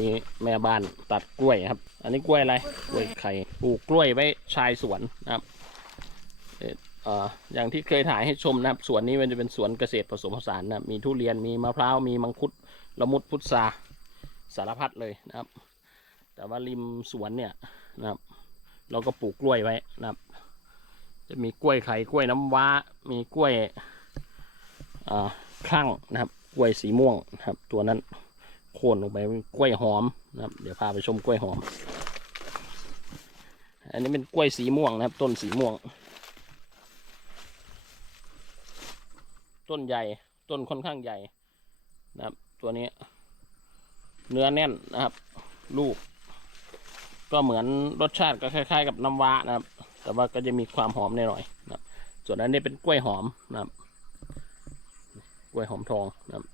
นี้แม่บ้านตัดกล้วยครับ อันนี้กล้วยอะไร กล้วยไข่ ปลูกกล้วยไว้ชายสวนนะครับเออย่างที่เคยถ่ายให้ชมนะครับสวนนี้มันจะเป็นสวนเกษตรผสมผสานนะครับมีทุเรียนมีมะพร้าวมีมังคุดละมุดพุทราสารพัดเลยนะครับ แต่ว่าริมสวนเนี่ยนะครับ เราก็ปลูกกล้วยไว้นะครับ จะมีกล้วยไข่กล้วยน้ำว้า มีกล้วยคลั่งนะครับ กล้วยสีม่วงนะครับ ตัวนั้น โค่นลงไปเป็นกล้วยหอมนะครับ เดี๋ยวพาไปชมกล้วยหอม อันนี้เป็นกล้วยสีม่วงนะครับ ต้นสีม่วง ต้นใหญ่ต้นค่อนข้างใหญ่นะครับ ตัวนี้ เนื้อแน่นนะครับ ลูก ก็เหมือนรสชาติก็คล้าย ๆ กับน้ำว้านะครับ แต่ว่าก็จะมีความหอมหน่อยๆนะครับ ส่วนอันนี้เป็นกล้วยหอมนะครับ กล้วยหอมทองนะครับ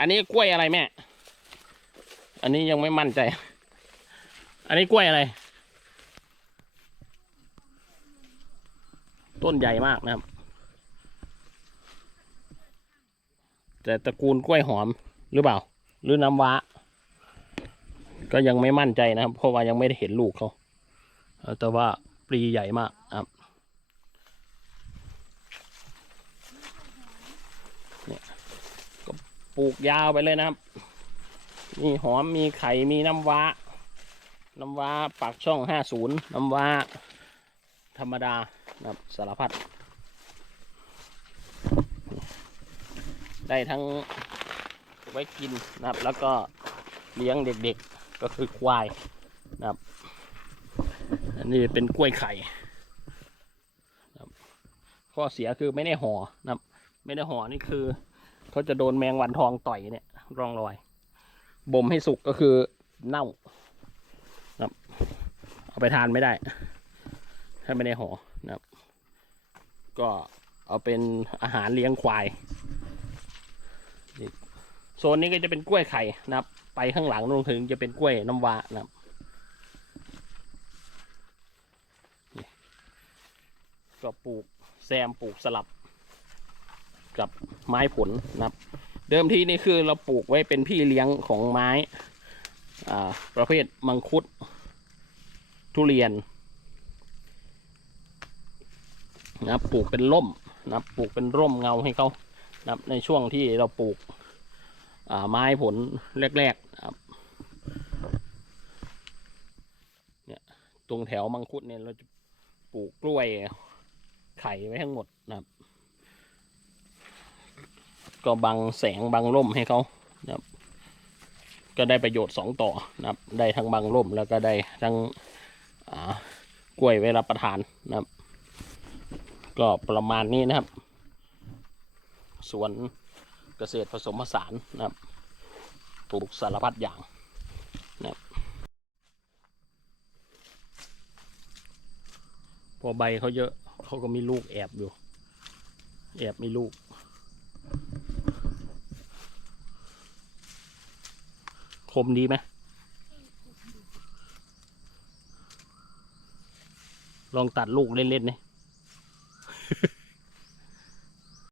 อันนี้กล้วยอะไรแม่ อันนี้ยังไม่มั่นใจ อันนี้กล้วยอะไร ต้นใหญ่มากนะครับ แต่ตระกูลกล้วยหอมหรือเปล่า หรือน้ำว้า ก็ยังไม่มั่นใจนะครับ เพราะว่ายังไม่ได้เห็นลูกเขา แต่ว่าปลีใหญ่มากครับเนี่ยก็ ปลูกยาวไปเลยนะครับ มีหอมมีไข่มีน้ำว้า น้ำว้าปากช่องห้าศูนย์น้ำว้า ธรรมดานะครับสารพัด ได้ทั้งไว้กินนะครับ แล้วก็เลี้ยงเด็กๆก็คือควายนะครับ อันนี้เป็นกล้วยไข่นะข้อเสียคือไม่ได้ห่อนะครับ ไม่ได้ห่อนี่คือ เขาจะโดนแมงวันทองต่อยเนี่ยร่องรอยบ่มให้สุกก็คือเน่าครับเอาไปทานไม่ได้ ถ้าไม่ได้ห่อนะครับ ก็เอาเป็นอาหารเลี้ยงควายโซนนี้ก็จะเป็นกล้วยไข่นะครับ ไปข้างหลังลงถึงจะเป็นกล้วยน้ำว้านะครับก็ปลูกแซมปลูกสลับ กับไม้ผลนะครับ เดิมทีนี่คือเราปลูกไว้เป็นพี่เลี้ยงของไม้ประเภทมังคุด ทุเรียนนะครับปลูกเป็นร่มนะครับปลูกเป็นร่มเงาให้เขานะครับในช่วงที่เราปลูกไม้ผลแรกๆนะครับเนี่ยตรงแถวมังคุดเนี่ยเราจะปลูกกล้วยไข่ไว้ทั้งหมดนะครับ ก็บังแสงบังร่มให้เขานะครับ ก็ได้ประโยชน์สองต่อนะครับ ได้ทั้งบังร่มแล้วก็ได้ทั้งกล้วยไว้รับประทานนะครับ ก็ประมาณนี้นะครับสวนเกษตรผสมผสานนะครับปลูกสารพัดอย่างนะครับพอใบเขาเยอะเขาก็มีลูกแอบอยู่ แอบมีลูก คมดีไหมลองตัดลูกเล่นๆนี่